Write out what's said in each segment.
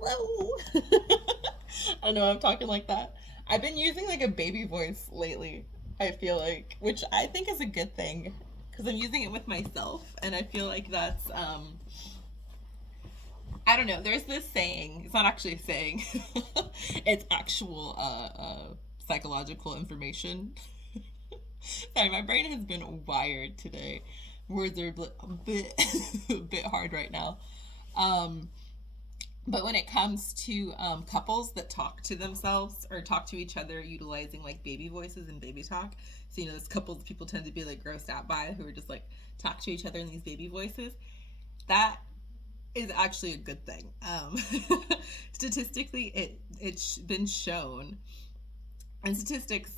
hello. I know I'm talking like that. I've been using like a baby voice lately. I feel like, which I think is a good thing because I'm using it with myself, and I feel like that's I don't know. There's this saying. It's not actually a saying. It's actual psychological information. Sorry, my brain has been wired today. Words are a bit a bit hard right now. Um, but when it comes to couples that talk to themselves or talk to each other utilizing like baby voices and baby talk, so there's couples people tend to be like grossed out by who are just like talk to each other in these baby voices. That is actually a good thing. Statistically, it's been shown, and statistics,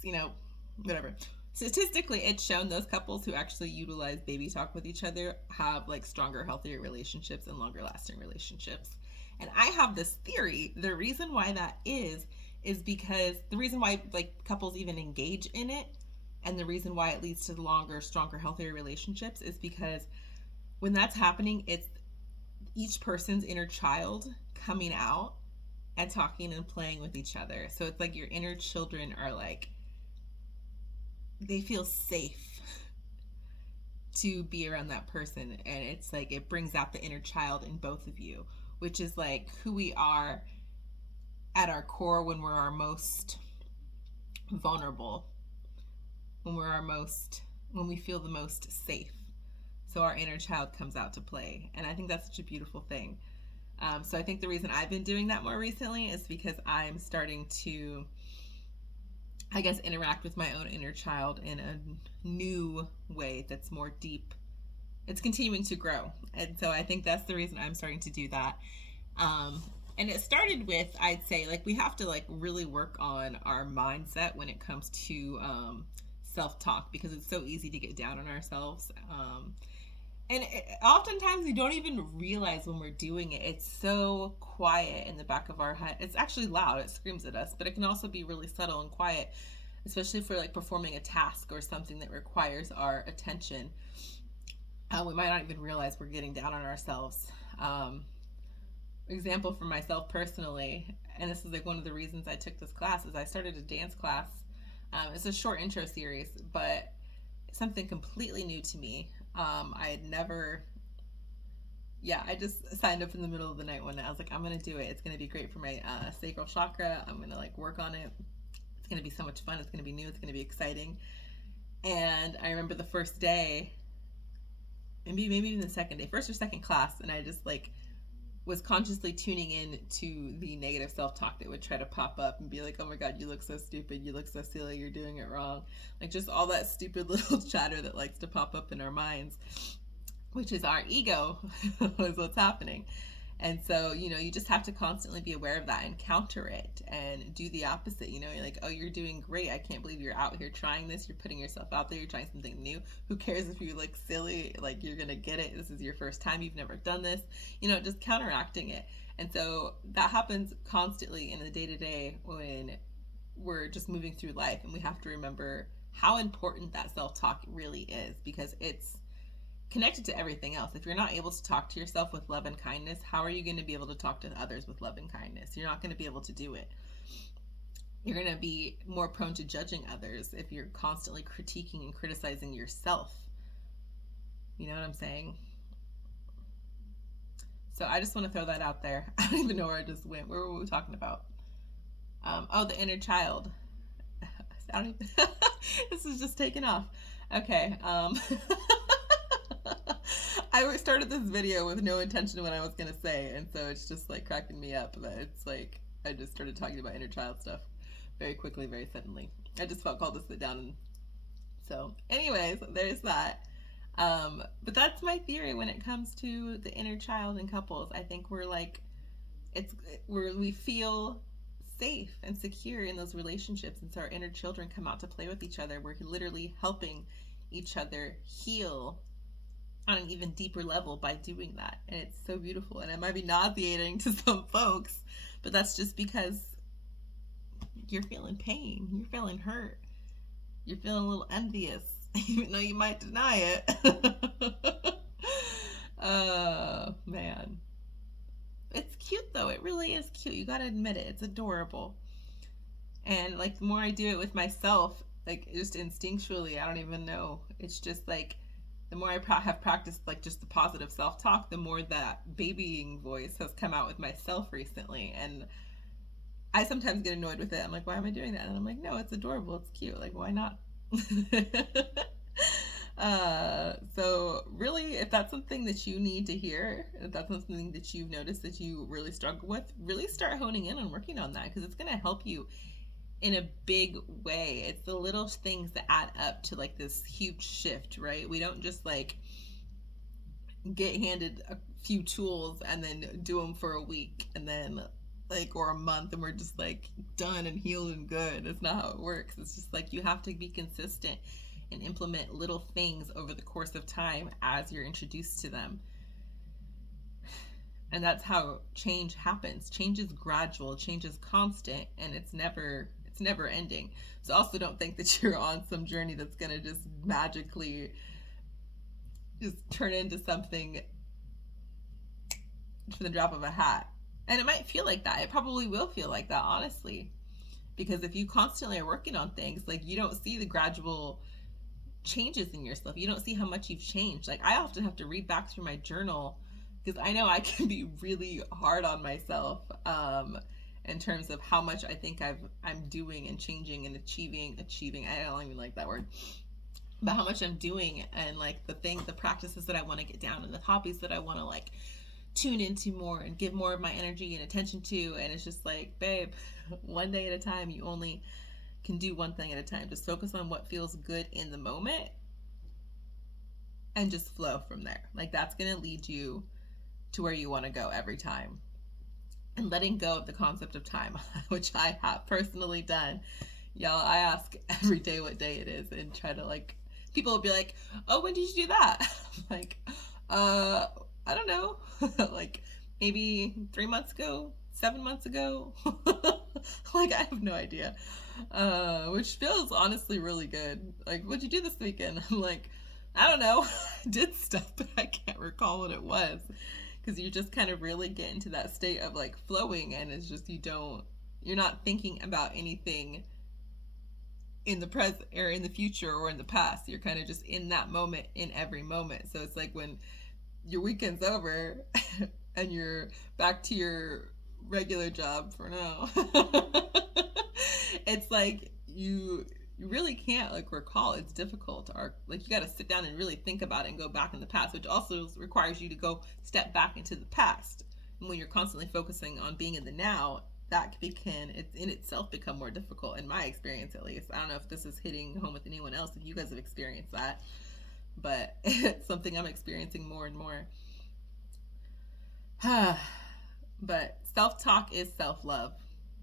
whatever. Statistically, it's shown those couples who actually utilize baby talk with each other have like stronger, healthier relationships and longer lasting relationships. And I have this theory. The reason why that is because the reason why like couples even engage in it and the reason why it leads to longer, stronger, healthier relationships is because when that's happening, it's each person's inner child coming out and talking and playing with each other. So it's like your inner children are like, they feel safe to be around that person. And it's like, it brings out the inner child in both of you, which is like who we are at our core when we're our most vulnerable, when we feel the most safe. So our inner child comes out to play. And I think that's such a beautiful thing. So I think the reason I've been doing that more recently is because I'm starting to, I guess, interact with my own inner child in a new way that's more deep. It's continuing to grow. And so I think that's the reason I'm starting to do that. And it started with, I'd say, like, we have to, like, really work on our mindset when it comes to self-talk because it's so easy to get down on ourselves. And oftentimes we don't even realize when we're doing it. It's so quiet in the back of our head. It's actually loud. It screams at us, but it can also be really subtle and quiet, especially for like performing a task or something that requires our attention. We might not even realize we're getting down on ourselves. Example for myself personally, and this is like one of the reasons I took this class, is I started a dance class. It's a short intro series, but something completely new to me. I had never, I just signed up in the middle of the night one night. I was like, I'm going to do it. It's going to be great for my sacral chakra. I'm going to like work on it. It's going to be so much fun. It's going to be new. It's going to be exciting. And I remember the first day, maybe even the second day, first or second class, and I just like was consciously tuning in to the negative self-talk that would try to pop up and be like, oh my god, you look so stupid, you look so silly, you're doing it wrong. Like just all that stupid little chatter that likes to pop up in our minds, which is our ego, is what's happening. And so, you just have to constantly be aware of that and counter it and do the opposite. You're like, oh, you're doing great. I can't believe you're out here trying this. You're putting yourself out there. You're trying something new. Who cares if you look silly? Like, you're going to get it. This is your first time. You've never done this. Just counteracting it. And so that happens constantly in the day-to-day when we're just moving through life. And we have to remember how important that self-talk really is because it's connected to everything else. If you're not able to talk to yourself with love and kindness, how are you going to be able to talk to others with love and kindness? You're not going to be able to do it. You're going to be more prone to judging others if you're constantly critiquing and criticizing yourself. You know what I'm saying? So I just want to throw that out there. I don't even know where I just went. Where were we talking about? The inner child. I don't even this is just taking off. Okay. I started this video with no intention of what I was going to say, and so it's just like cracking me up that it's like I just started talking about inner child stuff very quickly, very suddenly. I just felt called to sit down. And so anyways, there's that. But that's my theory when it comes to the inner child in couples. I think we're like, we feel safe and secure in those relationships, and so our inner children come out to play with each other. We're literally helping each other heal on an even deeper level by doing that. And it's so beautiful. And it might be nauseating to some folks, but that's just because you're feeling pain. You're feeling hurt. You're feeling a little envious, even though you might deny it. Oh, man. It's cute, though. It it really is cute. You gotta admit it. It's adorable. And like the more I do it with myself, like just instinctually, I don't even know. It's just like the more I have practiced like just the positive self-talk, the more that babying voice has come out with myself recently. And I sometimes get annoyed with it. I'm like, why am I doing that? And I'm like, no, it's adorable. It's cute. Like, why not? So really, if that's something that you need to hear, if that's something that you've noticed that you really struggle with, really start honing in on working on that, because it's going to help you in a big way. It's the little things that add up to like this huge shift, right? We don't just like get handed a few tools and then do them for a week and then like or a month and we're just like done and healed and good. That's not how it works. It's just like you have to be consistent and implement little things over the course of time as you're introduced to them. And that's how change happens. Change is gradual, change is constant, and it's never ending. So also don't think that you're on some journey that's going to just magically just turn into something from the drop of a hat. And it might feel like that. It probably will feel like that, honestly. Because if you constantly are working on things, like you don't see the gradual changes in yourself. You don't see how much you've changed. Like I often have to read back through my journal because I know I can be really hard on myself in terms of how much I think I'm doing and changing and achieving. I don't even like that word. But how much I'm doing and like the practices that I want to get down and the hobbies that I want to like tune into more and give more of my energy and attention to. And it's just like, babe, one day at a time. You only can do one thing at a time. Just focus on what feels good in the moment and just flow from there. Like that's going to lead you to where you want to go every time. And letting go of the concept of time, which I have personally done. Y'all, I ask every day what day it is and try to like, people will be like, oh, when did you do that? I'm like, I don't know. Like maybe 3 months ago, 7 months ago. Like I have no idea. Which feels honestly really good. Like, what'd you do this weekend? I'm like, I don't know. I did stuff, but I can't recall what it was. Because you just kind of really get into that state of like flowing, and it's just you're not thinking about anything in the present or in the future or in the past. You're kind of just in that moment, in every moment. So it's like when your weekend's over and you're back to your regular job for now. It's like you really can't like recall. It's difficult, or like you got to sit down and really think about it and go back in the past, which also requires you to go step back into the past. And when you're constantly focusing on being in the now, that can in itself become more difficult, in my experience at least. I don't know if this is hitting home with anyone else, if you guys have experienced that, but it's something I'm experiencing more and more. But self-talk is self-love,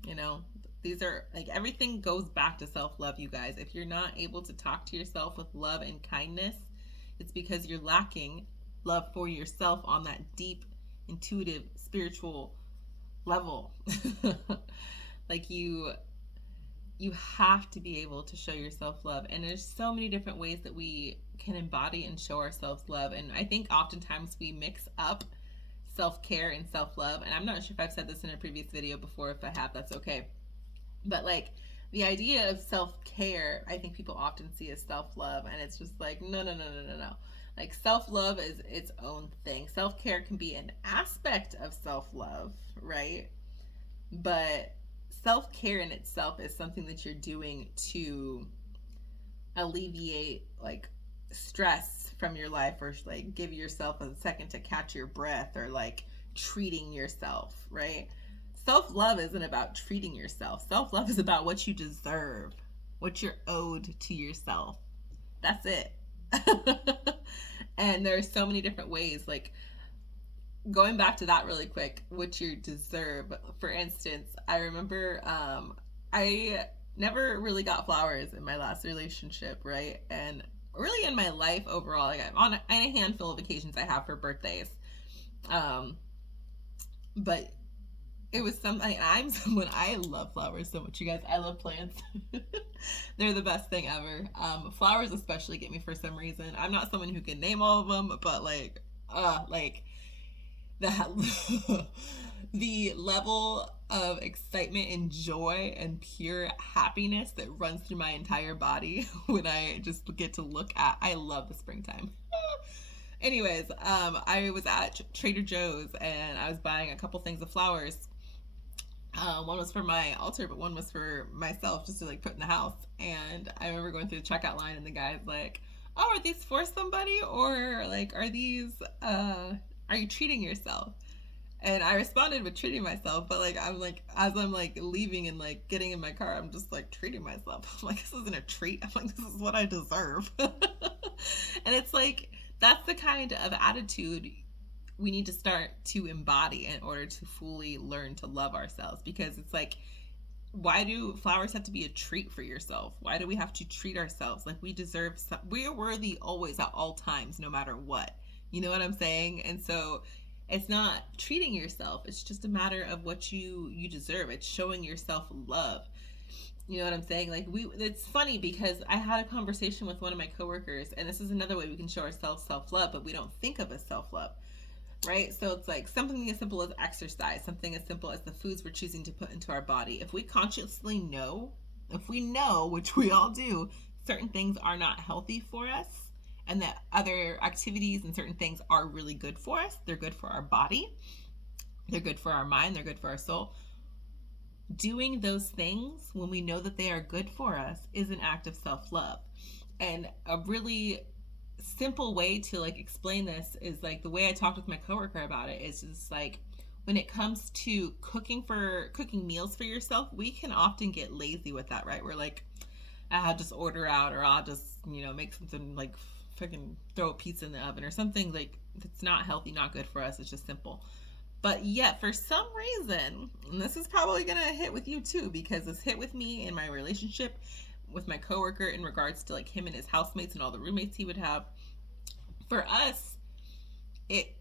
you know. These are like everything goes back to self-love, you guys. If you're not able to talk to yourself with love and kindness, it's because you're lacking love for yourself on that deep, intuitive, spiritual level. Like you have to be able to show yourself love, and there's so many different ways that we can embody and show ourselves love. And I think oftentimes we mix up self-care and self-love, and I'm not sure if I've said this in a previous video before. If I have, that's okay. But like the idea of self-care, I think people often see as self-love, and it's just like no. Like self-love is its own thing. Self-care can be an aspect of self-love, right? But self-care in itself is something that you're doing to alleviate like stress from your life, or like give yourself a second to catch your breath, or like treating yourself, right? Self-love isn't about treating yourself. Self-love is about what you deserve, what you're owed to yourself. That's it. And there are so many different ways, like going back to that really quick, what you deserve. For instance, I remember I never really got flowers in my last relationship, right? And really in my life overall, like on a handful of occasions I have for birthdays. But it was something, I'm someone, I love flowers so much, you guys. I love plants. They're the best thing ever. Flowers especially get me for some reason. I'm not someone who can name all of them, but like that the level of excitement and joy and pure happiness that runs through my entire body when I just get to look at, I love the springtime. Anyways, I was at Trader Joe's and I was buying a couple things of flowers. One was for my altar, but one was for myself, just to like put in the house. And I remember going through the checkout line, and the guy's like, "Oh, are these for somebody, or like are these? Are you treating yourself?" And I responded with treating myself, but like I'm like as I'm like leaving and like getting in my car, I'm just like treating myself. I'm like, this isn't a treat. I'm like, this is what I deserve. And it's like that's the kind of attitude we need to start to embody in order to fully learn to love ourselves. Because it's like, why do flowers have to be a treat for yourself? Why do we have to treat ourselves like we deserve we're worthy always at all times, no matter what? You know what I'm saying? And so it's not treating yourself, it's just a matter of what you deserve. It's showing yourself love. You know what I'm saying? Like it's funny because I had a conversation with one of my coworkers, and this is another way we can show ourselves self-love, but we don't think of as self-love, right? So it's like something as simple as exercise, something as simple as the foods we're choosing to put into our body. If we consciously know, if we know, which we all do, certain things are not healthy for us, and that other activities and certain things are really good for us, they're good for our body, they're good for our mind, they're good for our soul. Doing those things when we know that they are good for us is an act of self-love. And a really simple way to like explain this is like the way I talked with my coworker about it is just like when it comes to cooking meals for yourself, we can often get lazy with that, right? We're like, I'll just order out, or I'll just, make something like freaking throw a pizza in the oven or something like that's not healthy, not good for us. It's just simple. But yet, for some reason, and this is probably going to hit with you too, because this hit with me in my relationship with my coworker in regards to like him and his housemates and all the roommates he would have. For us, it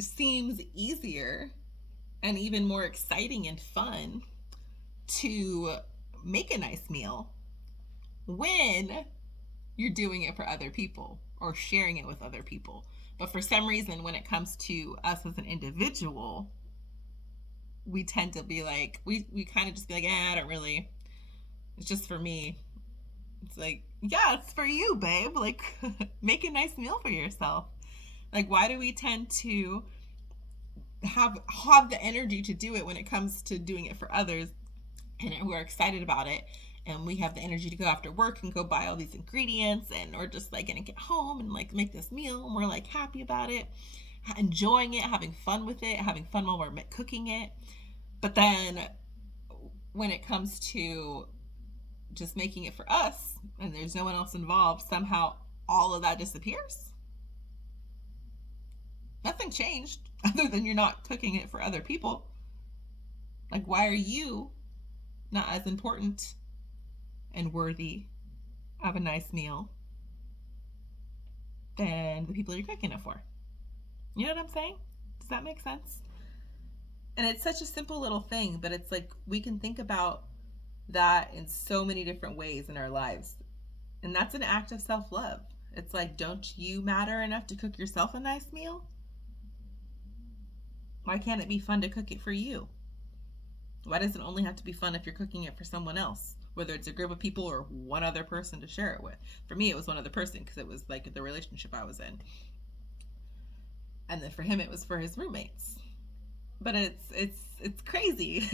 seems easier and even more exciting and fun to make a nice meal when you're doing it for other people or sharing it with other people. But for some reason, when it comes to us as an individual, we tend to be like, we kind of just be like, I don't really, it's just for me. It's like, yeah, it's for you, babe. Like, make a nice meal for yourself. Like, why do we tend to have the energy to do it when it comes to doing it for others, and we're excited about it, and we have the energy to go after work and go buy all these ingredients, and or just like gonna get home and like make this meal, and we're like happy about it, enjoying it, having fun with it, having fun while we're cooking it. But then when it comes to just making it for us and there's no one else involved, somehow all of that disappears. Nothing changed other than you're not cooking it for other people. Like, why are you not as important and worthy of a nice meal than the people you're cooking it for? You know what I'm saying? Does that make sense? And it's such a simple little thing, but it's like we can think about that in so many different ways in our lives. And that's an act of self-love. It's like, don't you matter enough to cook yourself a nice meal? Why can't it be fun to cook it for you? Why does it only have to be fun if you're cooking it for someone else? Whether it's a group of people or one other person to share it with. For me, it was one other person because it was like the relationship I was in. And then for him, it was for his roommates. But it's crazy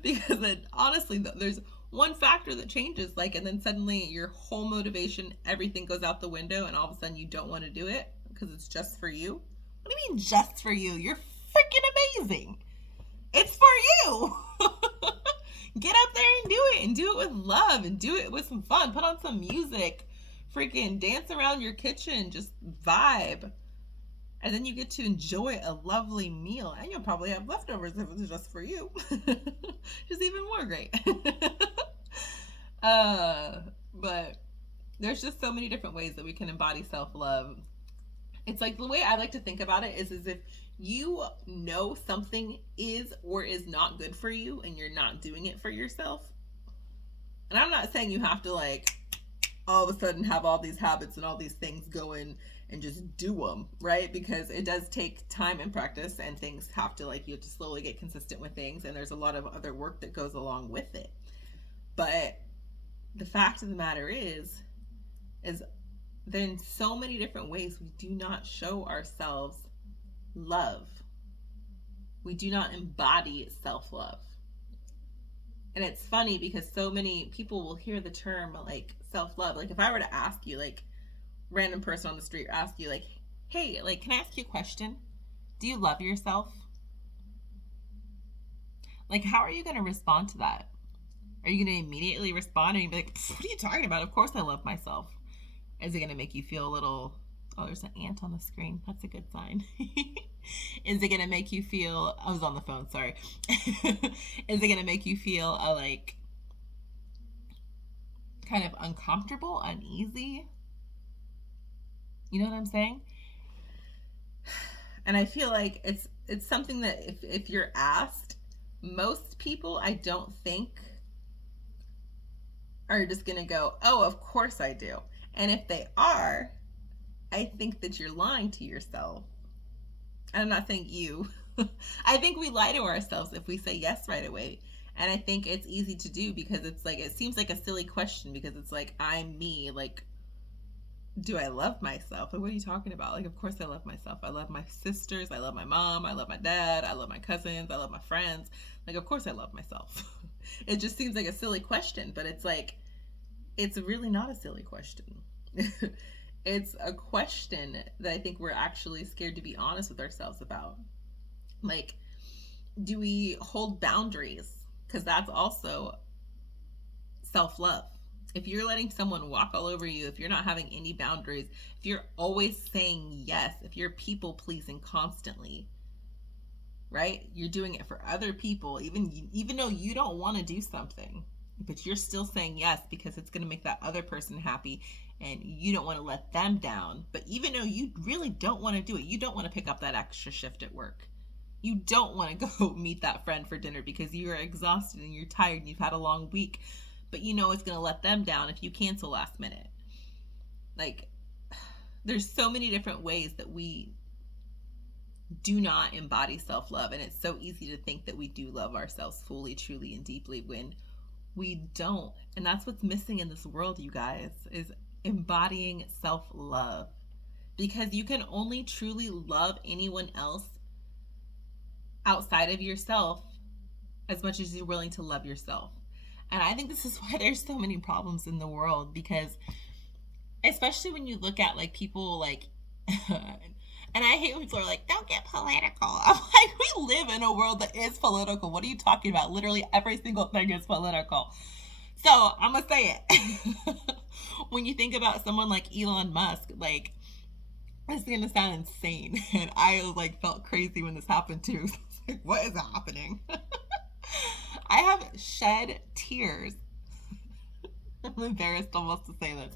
because honestly, there's one factor that changes, like, and then suddenly your whole motivation, everything goes out the window, and all of a sudden you don't want to do it because it's just for you. What do you mean just for you? You're freaking amazing. It's for you. Get up there and do it, and do it with love, and do it with some fun. Put on some music, freaking dance around your kitchen, just vibe. And then you get to enjoy a lovely meal, and you'll probably have leftovers if it's just for you. Just even more great. But there's just so many different ways that we can embody self-love. It's like the way I like to think about it is as if you know something is or is not good for you and you're not doing it for yourself. And I'm not saying you have to like all of a sudden have all these habits and all these things going and just do them, right? Because it does take time and practice, and things have to, like, you have to slowly get consistent with things, and there's a lot of other work that goes along with it. But the fact of the matter is there are so many different ways we do not show ourselves love. We do not embody self-love. And it's funny because so many people will hear the term like self-love. Like if I were to ask you, like random person on the street ask you like, hey, like can I ask you a question? Do you love yourself? Like how are you going to respond to that? Are you going to immediately respond and be like, what are you talking about? Of course I love myself. Is it going to make you feel a little, oh, there's an ant on the screen. That's a good sign. Is it going to make you feel, I was on the phone, sorry. Is it going to make you feel like kind of uncomfortable, uneasy? You know what I'm saying? And I feel like it's something that if you're asked, most people I don't think are just going to go, oh, of course I do. And if they are, I think that you're lying to yourself. And I'm not saying you. I think we lie to ourselves if we say yes right away. And I think it's easy to do because it's like, it seems like a silly question because it's like, I'm me. Like, do I love myself? Like, what are you talking about? Like, of course I love myself. I love my sisters. I love my mom. I love my dad. I love my cousins. I love my friends. Like, of course I love myself. It just seems like a silly question, but it's like, it's really not a silly question. It's a question that I think we're actually scared to be honest with ourselves about. Like, do we hold boundaries? Because that's also self-love. If you're letting someone walk all over you, if you're not having any boundaries, if you're always saying yes, if you're people pleasing constantly, right? You're doing it for other people, even though you don't want to do something, but you're still saying yes because it's going to make that other person happy and you don't want to let them down. But even though you really don't want to do it, you don't want to pick up that extra shift at work. You don't want to go meet that friend for dinner because you're exhausted and you're tired and you've had a long week, but you know it's going to let them down if you cancel last minute. Like, there's so many different ways that we do not embody self-love, and it's so easy to think that we do love ourselves fully, truly, and deeply when we don't. And that's what's missing in this world, you guys, is embodying self-love. Because you can only truly love anyone else outside of yourself as much as you're willing to love yourself. And I think this is why there's so many problems in the world, because especially when you look at like people like and I hate when people are like, don't get political. I'm like, we live in a world that is political. What are you talking about? Literally every single thing is political. So I'm gonna say it. When you think about someone like Elon Musk, like, it's gonna sound insane, and I like felt crazy when this happened too. Like, what is happening? I have shed tears. I'm embarrassed almost to say this.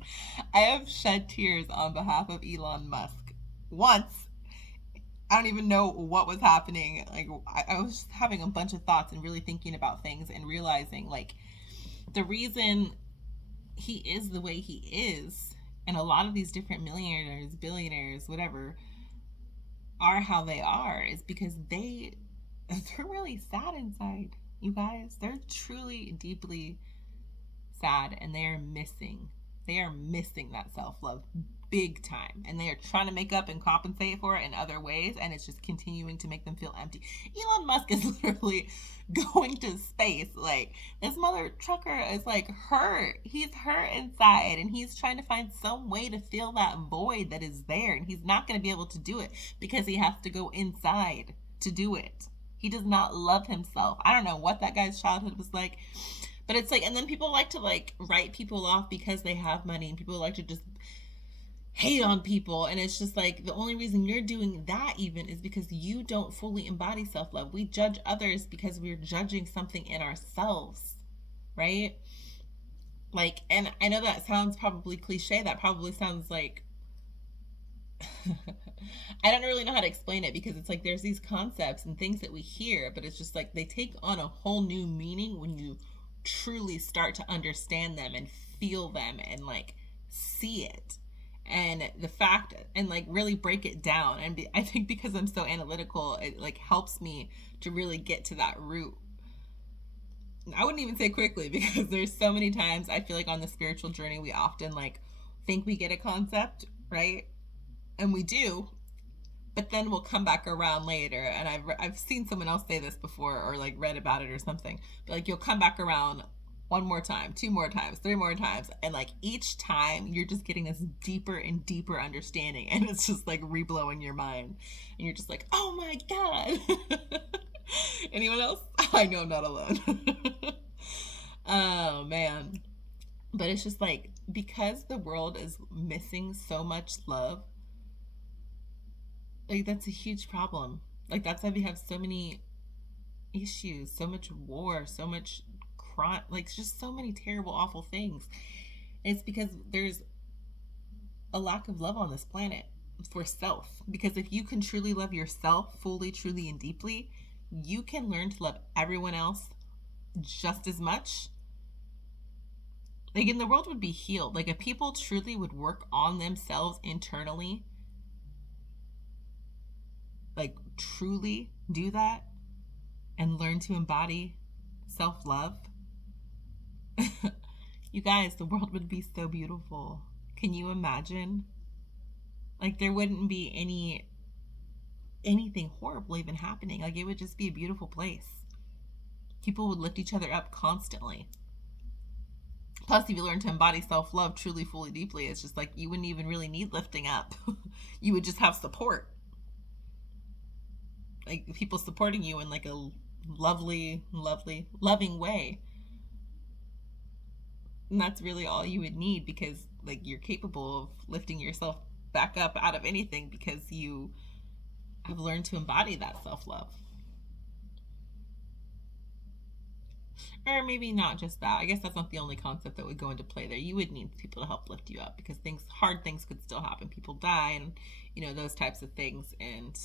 I have shed tears on behalf of Elon Musk. Once, I don't even know what was happening. Like, I was just having a bunch of thoughts and really thinking about things and realizing, like, the reason he is the way he is, and a lot of these different millionaires, billionaires, whatever, are how they are, is because they're really sad inside, you guys. They're truly, deeply sad, and they are missing that self-love big time, and they are trying to make up and compensate for it in other ways, and it's just continuing to make them feel empty. Elon Musk is literally going to space. Like, this mother trucker is like hurt. He's hurt inside, and he's trying to find some way to fill that void that is there, and he's not going to be able to do it because he has to go inside to do it. He does not love himself. I don't know what that guy's childhood was like, but it's like, and then people like to like write people off because they have money, and people like to just hate on people, and it's just like, the only reason you're doing that even is because you don't fully embody self-love. We judge others because we're judging something in ourselves, right? Like, and I know that sounds probably cliche, that probably sounds like I don't really know how to explain it, because it's like there's these concepts and things that we hear, but it's just like they take on a whole new meaning when you truly start to understand them and feel them and like see it. And the fact, and like really break it down. And I think because I'm so analytical, it like helps me to really get to that root. I wouldn't even say quickly, because there's so many times I feel like on the spiritual journey we often like think we get a concept, right? And we do, but then we'll come back around later. And I've seen someone else say this before, or like read about it or something, but like you'll come back around one more time, two more times, three more times, and like each time you're just getting this deeper and deeper understanding, and it's just like reblowing your mind, and you're just like, oh my god. Anyone else? I know I'm not alone. Oh man. But it's just like, because the world is missing so much love, like that's a huge problem. Like that's why we have so many issues, so much war, so much crime, like just so many terrible, awful things. It's because there's a lack of love on this planet for self. Because if you can truly love yourself fully, truly, and deeply, you can learn to love everyone else just as much. Like, and the world would be healed. Like, if people truly would work on themselves internally, like, truly do that and learn to embody self love, you guys, the world would be so beautiful. Can you imagine? Like, there wouldn't be anything horrible even happening. Like, it would just be a beautiful place. People would lift each other up constantly. Plus, if you learn to embody self-love truly, fully, deeply, it's just like you wouldn't even really need lifting up. You would just have support. Like people supporting you in like a lovely, lovely, loving way. And that's really all you would need, because like you're capable of lifting yourself back up out of anything, because you have learned to embody that self-love. Or maybe not just that. I guess that's not the only concept that would go into play there. You would need people to help lift you up, because hard things could still happen. People die, and those types of things. And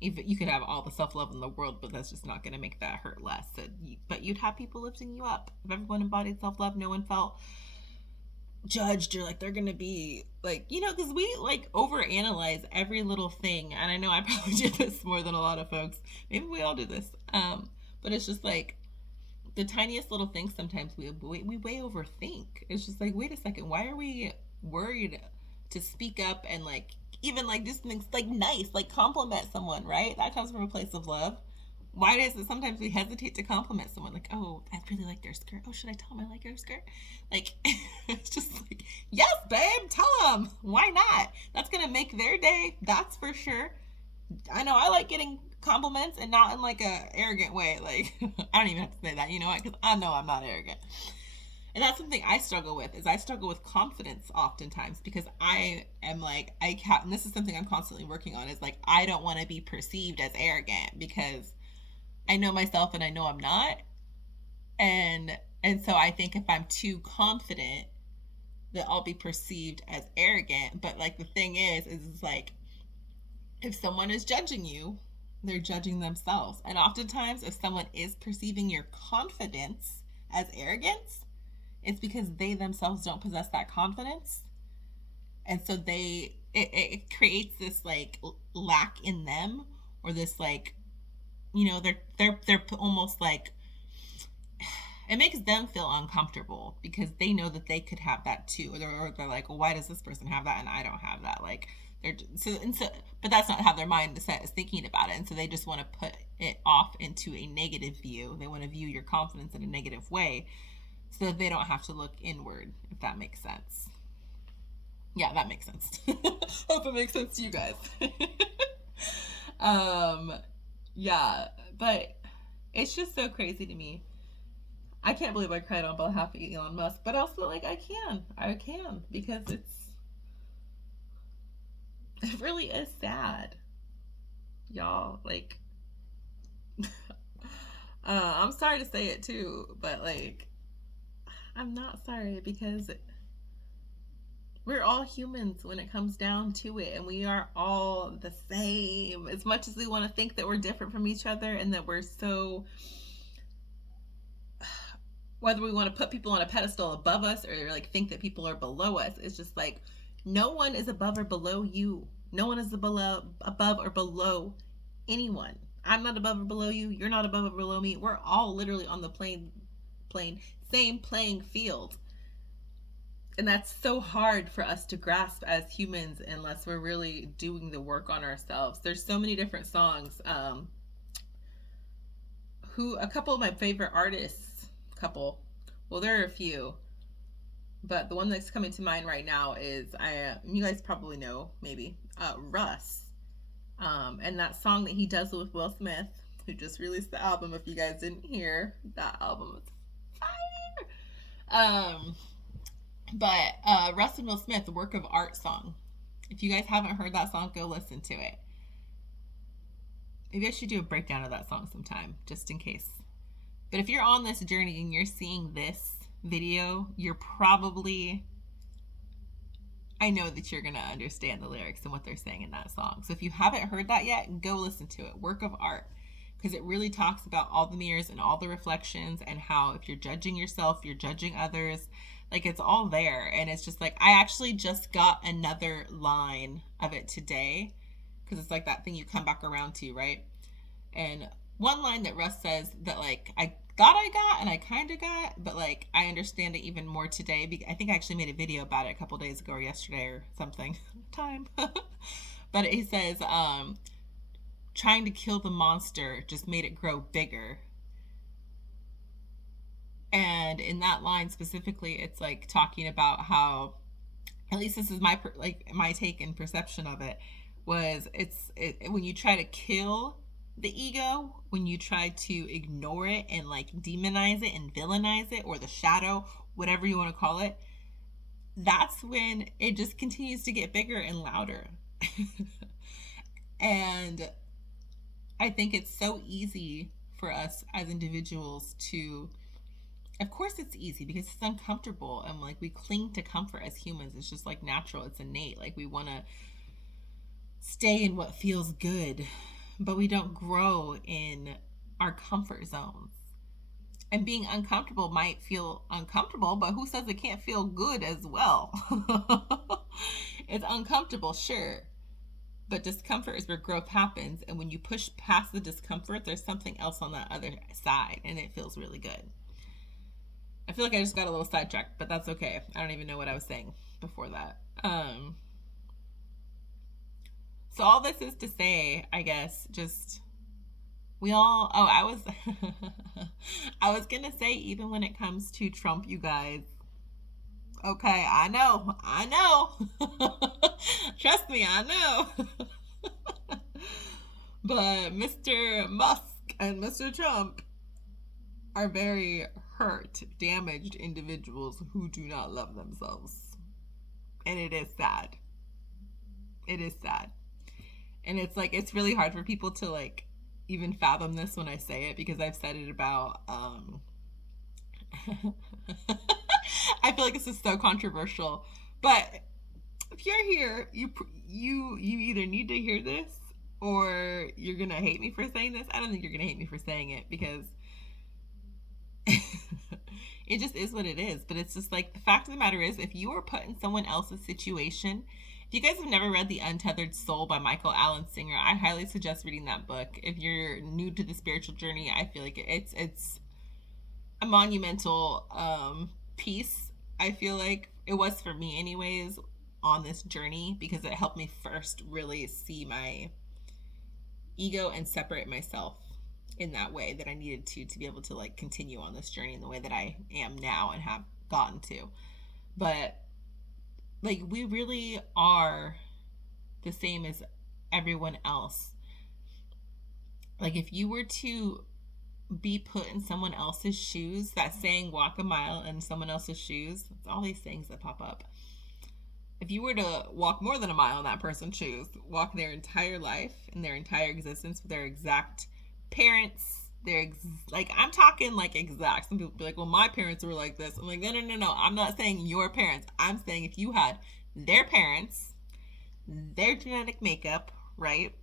even you could have all the self love in the world, but that's just not going to make that hurt less. But you'd have people lifting you up. If everyone embodied self love, no one felt judged, or like they're going to be like, because we like overanalyze every little thing. And I know I probably do this more than a lot of folks. Maybe we all do this. But it's just like, the tiniest little things sometimes we way overthink. It's just like, wait a second, why are we worried to speak up and like even like do something like nice, like compliment someone, right? That comes from a place of love. Why is it sometimes we hesitate to compliment someone? Like, oh, I really like their skirt. Oh, should I tell them I like their skirt? Like, it's just like, yes, babe, tell them. Why not? That's gonna make their day. That's for sure. I know I like getting compliments, and not in like a arrogant way. Like, I don't even have to say that, you know what? Because I know I'm not arrogant. And that's something I struggle with. Is I struggle with confidence oftentimes, because I am like, and this is something I'm constantly working on, is like, I don't want to be perceived as arrogant, because I know myself and I know I'm not. And so I think if I'm too confident, that I'll be perceived as arrogant. But like the thing is like, if someone is judging you, they're judging themselves. And oftentimes, if someone is perceiving your confidence as arrogance, it's because they themselves don't possess that confidence. And so it creates this like lack in them, or this like, they're almost like, it makes them feel uncomfortable, because they know that they could have that too. Or they're like, well, why does this person have that and I don't have that? Like, but that's not how their mind is thinking about it. And so they just want to put it off into a negative view. They want to view your confidence in a negative way, so that they don't have to look inward, if that makes sense. Yeah, that makes sense. Hope it makes sense to you guys. Yeah, but it's just so crazy to me. I can't believe I cried on behalf of Elon Musk, but also like I can, because it really is sad, y'all. Like, I'm sorry to say it too, but like, I'm not sorry, because we're all humans when it comes down to it, and we are all the same. As much as we want to think that we're different from each other, and that we're so, whether we want to put people on a pedestal above us, or like think that people are below us, it's just like, No one is above or below you. No one is above or below anyone. I'm not above or below you. You're not above or below me. We're all literally on the same playing field. And that's so hard for us to grasp as humans unless we're really doing the work on ourselves. There's so many different songs. A couple of my favorite artists, well, there are a few, but the one that's coming to mind right now is you guys probably know, maybe Russ, and that song that he does with Will Smith, who just released the album. If you guys didn't hear, that album was fire. But Russ and Will Smith, the Work of Art song. If you guys haven't heard that song, go listen to it. Maybe I should do a breakdown of that song sometime, just in case. But if you're on this journey and you're seeing this video, I know that you're going to understand the lyrics and what they're saying in that song. So if you haven't heard that yet, go listen to it. Work of Art. Because it really talks about all the mirrors and all the reflections, and how if you're judging yourself, you're judging others. Like, it's all there. And it's just like, I actually just got another line of it today, because it's like that thing you come back around to, right? And one line that Russ says that, like, I thought I got and I kind of got, but, like, I understand it even more today. I think I actually made a video about it a couple days ago or yesterday or something. Time. But he says, trying to kill the monster just made it grow bigger. And in that line specifically, it's like talking about how, at least this is my take and perception of it, was when you try to kill the ego, when you try to ignore it and like demonize it and villainize it, or the shadow, whatever you want to call it, that's when it just continues to get bigger and louder. And I think it's so easy for us as individuals to, of course it's easy because it's uncomfortable, and like we cling to comfort as humans. It's just like natural, it's innate. Like we want to stay in what feels good, but we don't grow in our comfort zones. And being uncomfortable might feel uncomfortable, but who says it can't feel good as well? It's uncomfortable, sure. But discomfort is where growth happens. And when you push past the discomfort, there's something else on that other side, and it feels really good. I feel like I just got a little sidetracked, but that's okay. I don't even know what I was saying before that. So all this is to say, I guess, just I was gonna say, even when it comes to Trump, you guys, okay, I know. Trust me, I know. But Mr. Musk and Mr. Trump are very hurt, damaged individuals who do not love themselves. And it is sad. It is sad. And it's like, it's really hard for people to like even fathom this when I say it, because I've said it about I feel like this is so controversial, but if you're here, you either need to hear this or you're gonna hate me for saying this. I don't think you're gonna hate me for saying it, because it just is what it is. But it's just like, the fact of the matter is, if you are put in someone else's situation, if you guys have never read The Untethered Soul by Michael Allen Singer, I highly suggest reading that book. If you're new to the spiritual journey, I feel like it's a monumental piece. I feel like it was for me anyways on this journey, because it helped me first really see my ego and separate myself in that way that I needed to be able to like continue on this journey in the way that I am now and have gotten to. But like, we really are the same as everyone else. Like, if you were to be put in someone else's shoes, that saying, walk a mile in someone else's shoes, it's all these things that pop up. If you were to walk more than a mile in that person's shoes, walk their entire life and their entire existence with their exact parents, like, I'm talking like exact. Some people be like, well, my parents were like this. I'm like, no. I'm not saying your parents. I'm saying if you had their parents, their genetic makeup, right?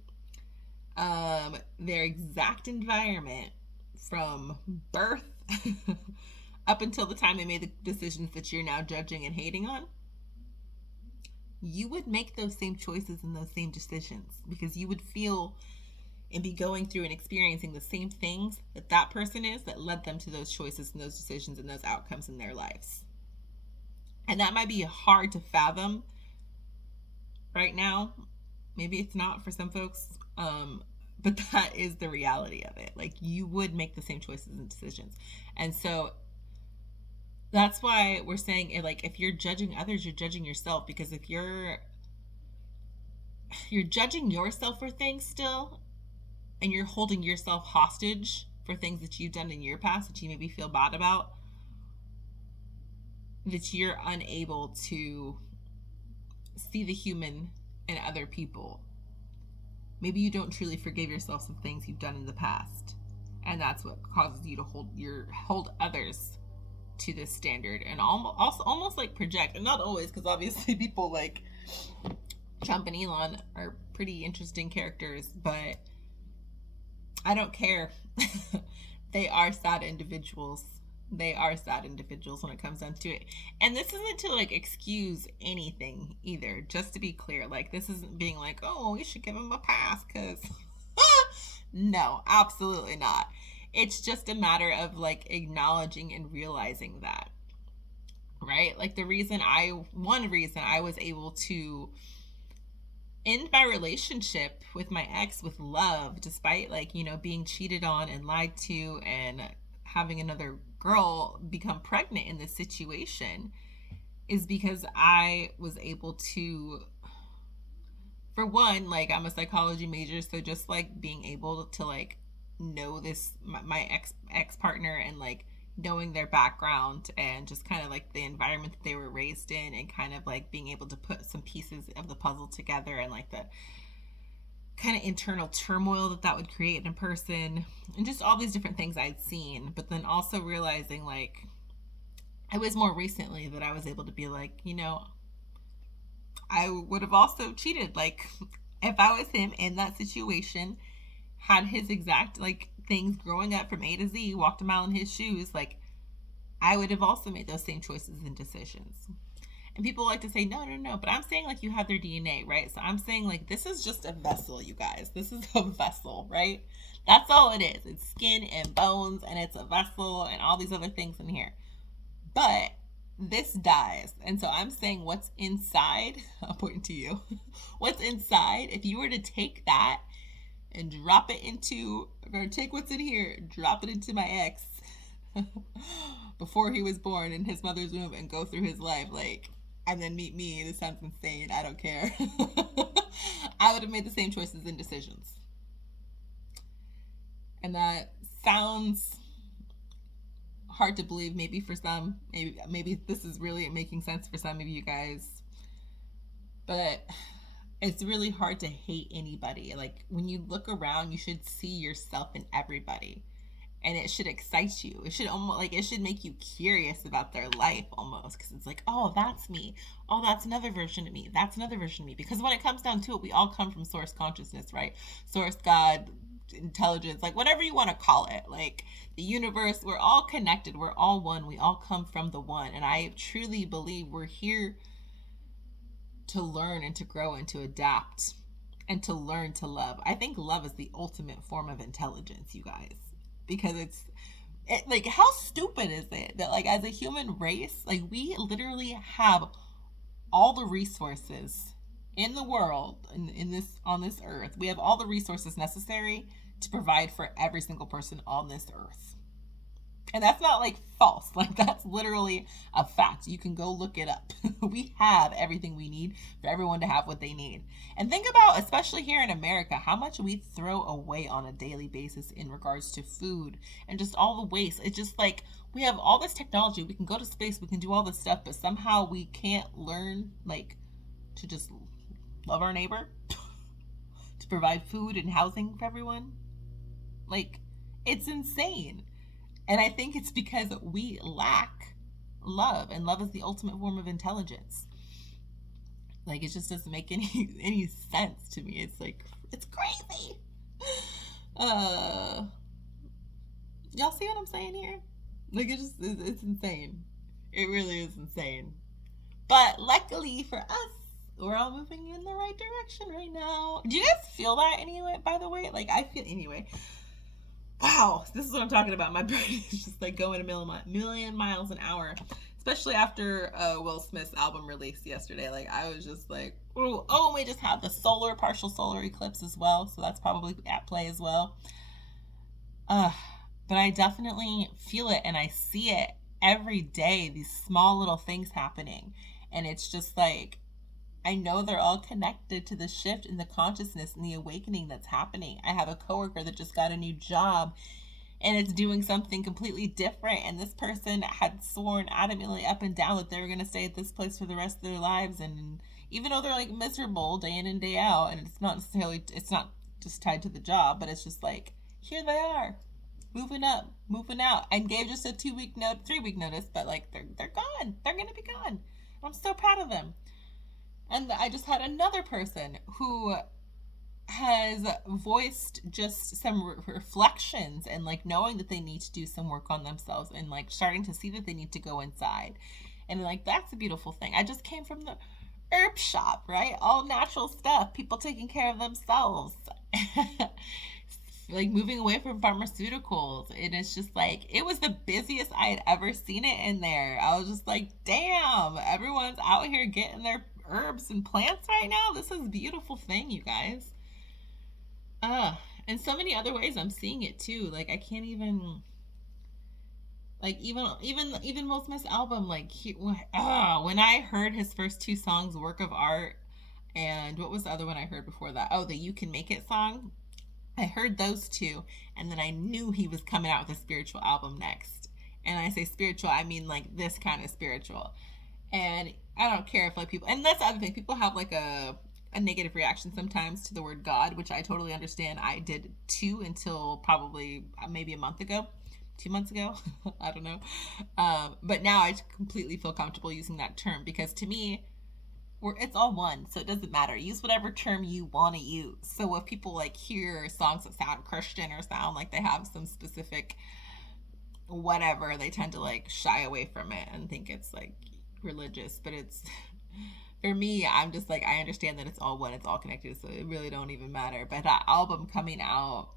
Their exact environment from birth up until the time they made the decisions that you're now judging and hating on, you would make those same choices and those same decisions, because you would feel and be going through and experiencing the same things that that person is that led them to those choices and those decisions and those outcomes in their lives. And that might be hard to fathom right now. Maybe it's not for some folks, but that is the reality of it. Like, you would make the same choices and decisions. And so that's why we're saying it, like, if you're judging others, you're judging yourself. Because if you're judging yourself for things still, and you're holding yourself hostage for things that you've done in your past that you maybe feel bad about, that you're unable to see the human in other people. Maybe you don't truly forgive yourself some things you've done in the past, and that's what causes you to hold others to this standard, and almost like project. And not always, because obviously people like Trump and Elon are pretty interesting characters, but I don't care. They are sad individuals. They are sad individuals when it comes down to it. And this isn't to like excuse anything either, just to be clear. Like, this isn't being like, oh, we should give him a pass, because no, absolutely not. It's just a matter of like acknowledging and realizing that, right? Like, one reason I was able to end my relationship with my ex with love, despite like, being cheated on and lied to and having another girl become pregnant in this situation, is because I was able to, for one, like, I'm a psychology major, so just like being able to like know my ex partner, and like knowing their background and just kind of like the environment that they were raised in, and kind of like being able to put some pieces of the puzzle together, and like the kind of internal turmoil that would create in a person, and just all these different things I'd seen. But then also realizing, like, it was more recently that I was able to be like, I would have also cheated. Like, if I was him in that situation, had his exact like things growing up from A to Z, walked a mile in his shoes, like, I would have also made those same choices and decisions. And people like to say, no, but I'm saying, like, you have their DNA, right? So I'm saying, like, this is just a vessel, you guys. This is a vessel, right? That's all it is. It's skin and bones, and it's a vessel, and all these other things in here. But this dies. And so I'm saying, what's inside, I'm pointing to you, what's inside, if you were to take that and drop it into, or take what's in here, drop it into my ex before he was born in his mother's womb, and go through his life, like, and then meet me. This sounds insane. I don't care. I would have made the same choices and decisions. And that sounds hard to believe, maybe for some. Maybe this is really making sense for some of you guys. But it's really hard to hate anybody. Like, when you look around, you should see yourself in everybody. And it should excite you. It should almost, like, it should make you curious about their life almost, because it's like, oh, that's me. Oh, that's another version of me. That's another version of me. Because when it comes down to it, we all come from source consciousness, right? Source, God, intelligence, like, whatever you want to call it, like the universe. We're all connected. We're all one. We all come from the one. And I truly believe we're here to learn and to grow and to adapt and to learn to love. I think love is the ultimate form of intelligence, you guys. Because like, how stupid is it that, like, as a human race, like, we literally have all the resources in the world, on this earth. We have all the resources necessary to provide for every single person on this earth. And that's not like false. Like, that's literally a fact. You can go look it up. We have everything we need for everyone to have what they need. And think about, especially here in America, how much we throw away on a daily basis in regards to food and just all the waste. It's just like, we have all this technology. We can go to space. We can do all this stuff. But somehow we can't learn, like, to just love our neighbor, to provide food and housing for everyone. Like, it's insane. And I think it's because we lack love, and love is the ultimate form of intelligence. Like, it just doesn't make any sense to me. It's like, it's crazy. Y'all see what I'm saying here? Like, it's insane. It really is insane. But luckily for us, we're all moving in the right direction right now. Do you guys feel that anyway, by the way? Like, I feel, anyway. Wow, this is what I'm talking about. My brain is just like going a million miles an hour, especially after Will Smith's album released yesterday. Like, I was just like, oh, we just had the partial solar eclipse as well, so that's probably at play as well. Uh, but I definitely feel it and I see it every day, these small little things happening. And it's just like, I know they're all connected to the shift in the consciousness and the awakening that's happening. I have a coworker that just got a new job and it's doing something completely different. And this person had sworn adamantly up and down that they were going to stay at this place for the rest of their lives. And even though they're like miserable day in and day out, and it's not just tied to the job, but it's just like, here they are, moving up, moving out, and gave just a 3-week notice, but like they're gone. They're going to be gone. I'm so proud of them. And I just had another person who has voiced just some reflections and like knowing that they need to do some work on themselves and like starting to see that they need to go inside. And like, that's a beautiful thing. I just came from the herb shop, right? All natural stuff, people taking care of themselves. Like moving away from pharmaceuticals. And it's just like, it was the busiest I had ever seen it in there. I was just like, damn, everyone's out here getting their herbs and plants right now. This is a beautiful thing, you guys. And so many other ways I'm seeing it too. Like, I can't even, like, even Will Smith's album, like, when I heard his first 2 songs, Work of Art, and what was the other one I heard before that? Oh, the You Can Make It song. I heard those 2, and then I knew he was coming out with a spiritual album next. And I say spiritual, I mean like this kind of spiritual. And I don't care if like people, and that's the other thing, people have like a negative reaction sometimes to the word God, which I totally understand. I did too until probably maybe a month ago, 2 months ago. I don't know. But now I completely feel comfortable using that term because to me, it's all one, so it doesn't matter. Use whatever term you want to use. So if people like hear songs that sound Christian or sound like they have some specific whatever, they tend to like shy away from it and think it's like religious. But it's, for me, I'm just like, I understand that it's all one, it's all connected, so it really don't even matter. But that album coming out,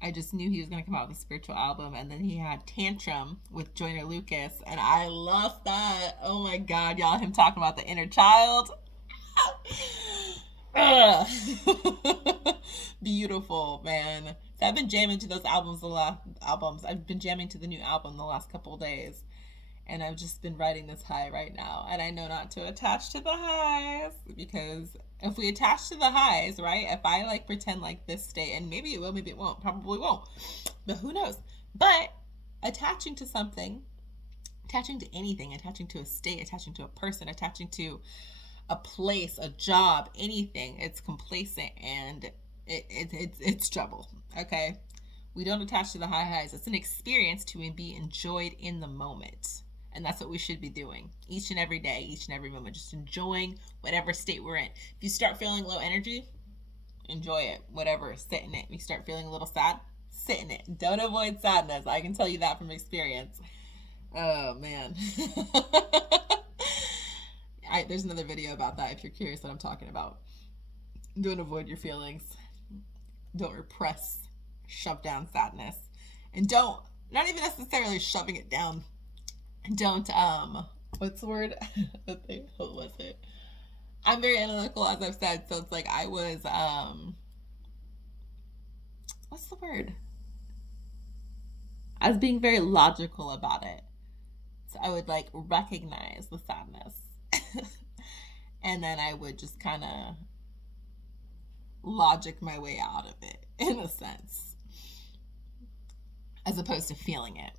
I just knew he was going to come out with a spiritual album. And then he had Tantrum with Joyner Lucas. And I love that. Oh my God, y'all, him talking about the inner child. Beautiful, man. So I've been jamming to those albums. I've been jamming to the new album the last couple of days. And I've just been riding this high right now. And I know not to attach to the highs because if we attach to the highs, right? If I like pretend like this state, and maybe it will, maybe it won't, probably won't, but who knows? But attaching to something, attaching to anything, attaching to a state, attaching to a person, attaching to a place, a job, anything, it's complacent and it's trouble. Okay, we don't attach to the highs. It's an experience to be enjoyed in the moment. And that's what we should be doing each and every day, each and every moment, just enjoying whatever state we're in. If you start feeling low energy, enjoy it, whatever, sit in it. If you start feeling a little sad, sit in it. Don't avoid sadness. I can tell you that from experience. Oh, man. There's another video about that if you're curious what I'm talking about. Don't avoid your feelings. Don't repress, shove down sadness. And not even necessarily shoving it down. Don't what's the word? What was it? I'm very analytical, as I've said, so it's like I was what's the word? I was being very logical about it. So I would like recognize the sadness. And then I would just kind of logic my way out of it in a sense. As opposed to feeling it.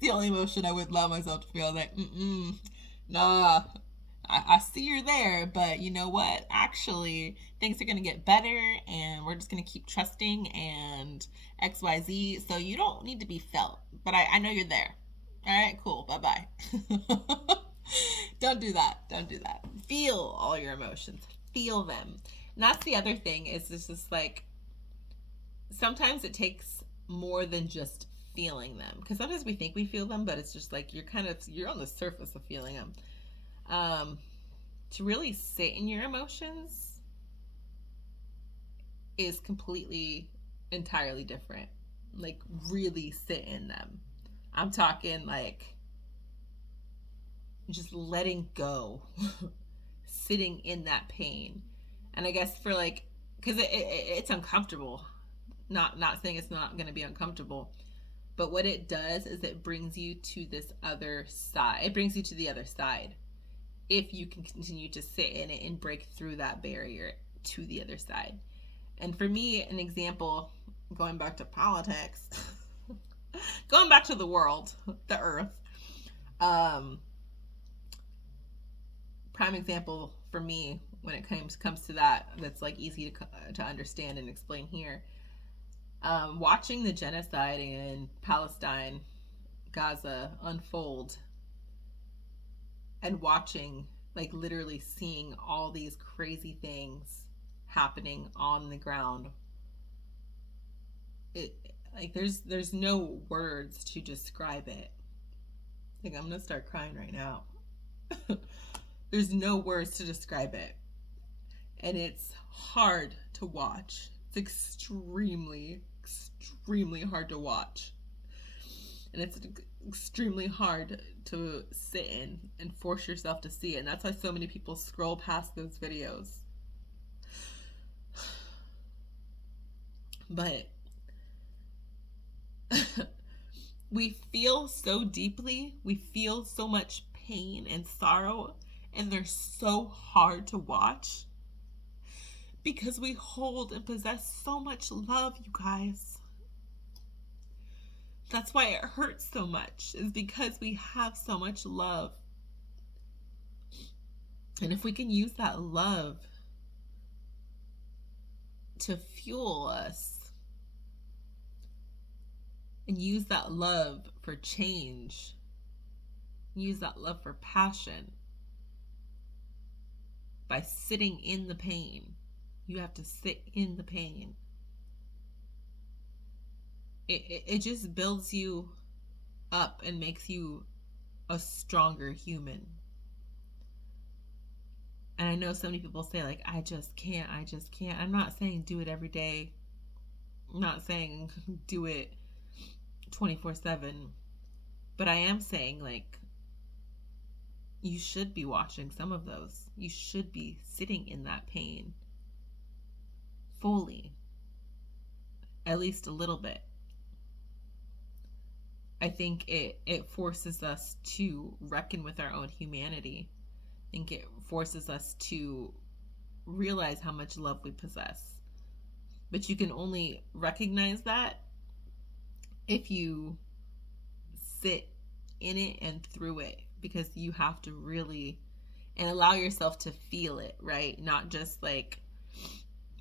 The only emotion I would allow myself to feel like, nah, I see you're there, but you know what? Actually, things are going to get better and we're just going to keep trusting and XYZ. So you don't need to be felt, but I know you're there. All right, cool. Bye-bye. Don't do that. Don't do that. Feel all your emotions. Feel them. And that's the other thing is it's just like, sometimes it takes more than just feeling them, because sometimes we think we feel them, but it's just like you're on the surface of feeling them. to really sit in your emotions is completely, entirely different. Like, really sit in them. I'm talking like just letting go, sitting in that pain. And I guess for like, because it's uncomfortable. Not saying it's not going to be uncomfortable, but what it does is it brings you to this other side. It brings you to the other side if you can continue to sit in it and break through that barrier to the other side. And for me, an example, going back to politics, going back to the world, the earth, um, prime example for me when it comes to that, that's like easy to understand and explain here. Watching the genocide in Palestine, Gaza unfold, and watching, like, literally seeing all these crazy things happening on the ground, it, like, there's no words to describe it. Like, I'm gonna start crying right now. There's no words to describe it, and it's hard to watch. It's extremely hard to watch, and it's extremely hard to sit in and force yourself to see it. And that's why so many people scroll past those videos. But we feel so deeply, we feel so much pain and sorrow, and they're so hard to watch because we hold and possess so much love, you guys. That's why it hurts so much, is because we have so much love. And if we can use that love to fuel us and use that love for change, use that love for passion by sitting in the pain. You have to sit in the pain. It just builds you up and makes you a stronger human. And I know so many people say, like, I just can't. I'm not saying do it every day. I'm not saying do it 24/7. But I am saying, like, you should be watching some of those. You should be sitting in that pain fully, at least a little bit. I think it forces us to reckon with our own humanity. I think it forces us to realize how much love we possess. But you can only recognize that if you sit in it and through it, because you have to really and allow yourself to feel it, right? Not just like,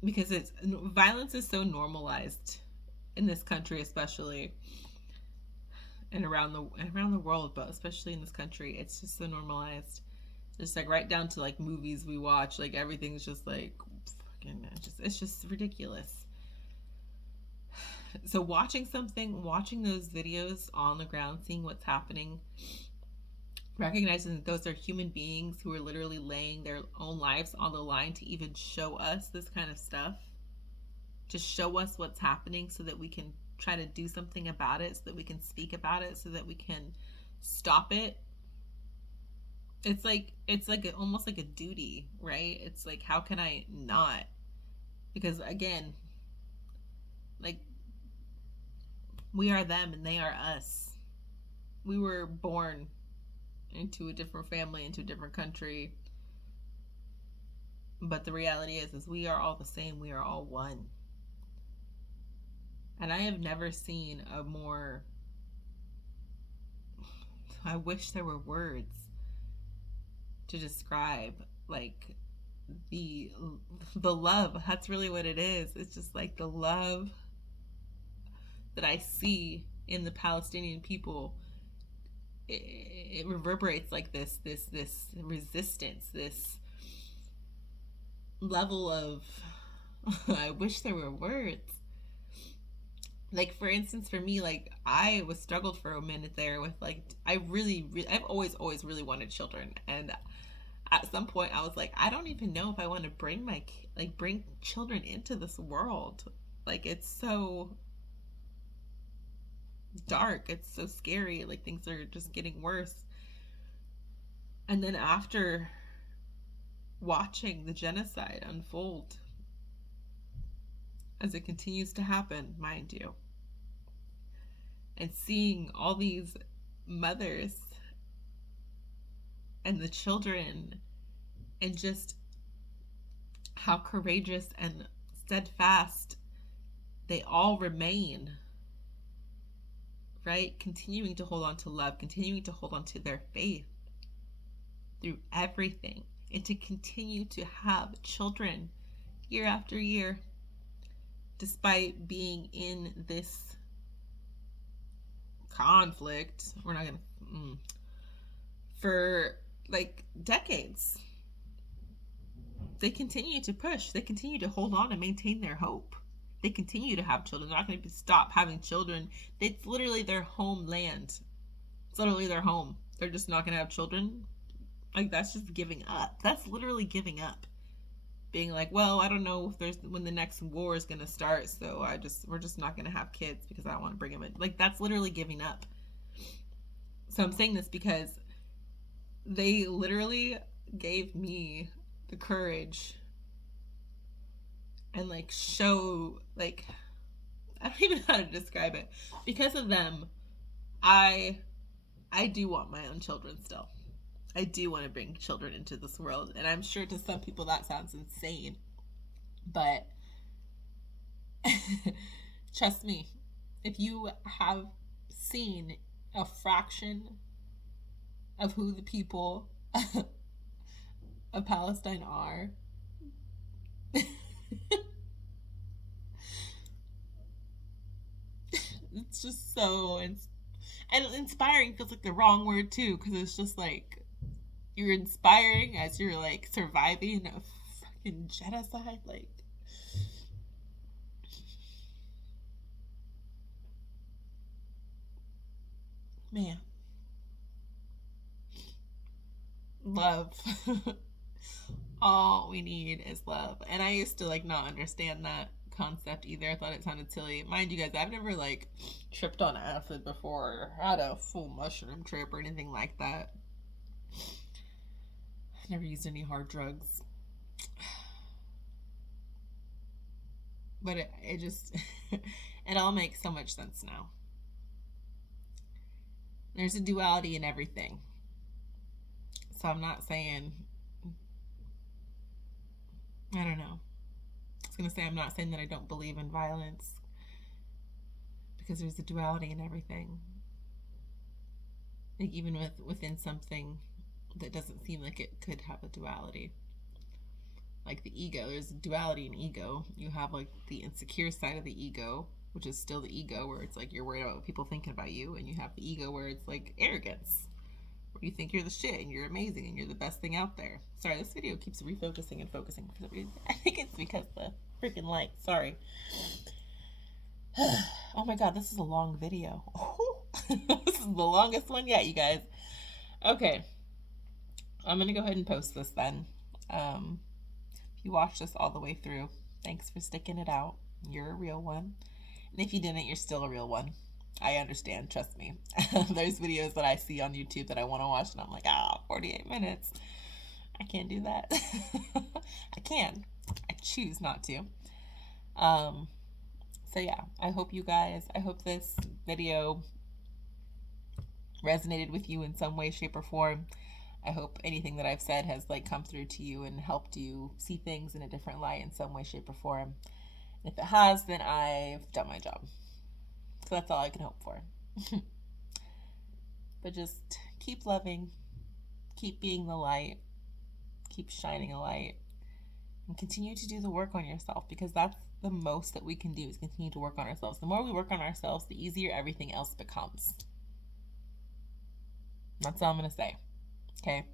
because it's violence is so normalized in this country, especially, and around the world, but especially in this country, it's just so normalized. Just like right down to like movies we watch, like everything's just like fucking, it's just ridiculous. So watching those videos on the ground, seeing what's happening, recognizing that those are human beings who are literally laying their own lives on the line to even show us this kind of stuff, to show us what's happening so that we can try to do something about it, so that we can speak about it, so that we can stop it. It's like almost like a duty, right? It's like, how can I not? Because again, like, we are them and they are us. We were born into a different family, into a different country. But the reality is we are all the same. We are all one. And I have never seen a more, I wish there were words to describe, like, the love. That's really what it is. It's just like the love that I see in the Palestinian people. It reverberates like this resistance, this level of I wish there were words. Like, for instance, for me, like, I was struggled for a minute there with, like, I've always really wanted children, and at some point I was like, I don't even know if I want to bring bring children into this world. Like, it's so dark, it's so scary, like things are just getting worse. And then after watching the genocide unfold as it continues to happen, mind you, and seeing all these mothers and the children, and just how courageous and steadfast they all remain, right? Continuing to hold on to love, continuing to hold on to their faith through everything, and to continue to have children year after year, despite being in this conflict. We're not gonna for like decades. They continue to push, they continue to hold on and maintain their hope. They continue to have children. They're not going to stop having children. It's literally their homeland. It's literally their home. They're just not going to have children. Like, that's just giving up. That's literally giving up. Being like, well, I don't know if there's when the next war is going to start, so we're just not going to have kids because I don't want to bring them in. Like, that's literally giving up. So I'm saying this because they literally gave me the courage and like show, like, I don't even know how to describe it. Because of them, I do want my own children still. I do want to bring children into this world, and I'm sure to some people that sounds insane, but trust me, if you have seen a fraction of who the people of Palestine are, it's just so and inspiring feels like the wrong word too, because it's just like you're inspiring as you're like surviving a fucking genocide. Like, man, love. All we need is love. And I used to like not understand that concept either. I thought it sounded silly. Mind you guys, I've never like tripped on acid before or had a full mushroom trip or anything like that. I've never used any hard drugs. But it just it all makes so much sense now. There's a duality in everything. So I'm not saying, I don't know. I was going to say, I'm not saying that I don't believe in violence, because there's a duality in everything. Like, even within something that doesn't seem like it could have a duality. Like the ego, there's a duality in ego. You have like the insecure side of the ego, which is still the ego, where it's like you're worried about what people thinking about you, and you have the ego where it's like arrogance, where you think you're the shit and you're amazing and you're the best thing out there. Sorry, this video keeps refocusing and focusing for some reason. I think it's because the freaking light. Sorry. Oh my god, this is a long video. This is the longest one yet, you guys. Okay. I'm going to go ahead and post this then. If you watched this all the way through, thanks for sticking it out. You're a real one. And if you didn't, you're still a real one. I understand, trust me. There's videos that I see on YouTube that I want to watch, and I'm like, 48 minutes. I can't do that. I can. I choose not to. So yeah, I hope this video resonated with you in some way, shape, or form. I hope anything that I've said has like come through to you and helped you see things in a different light in some way, shape, or form. And if it has, then I've done my job. So that's all I can hope for. But just keep loving, keep being the light, keep shining a light, and continue to do the work on yourself, because that's the most that we can do, is continue to work on ourselves. The more we work on ourselves, the easier everything else becomes. That's all I'm going to say. Okay?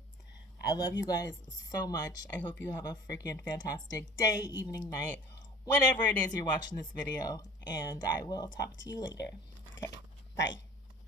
I love you guys so much. I hope you have a freaking fantastic day, evening, night, whenever it is you're watching this video. And I will talk to you later. Okay, bye.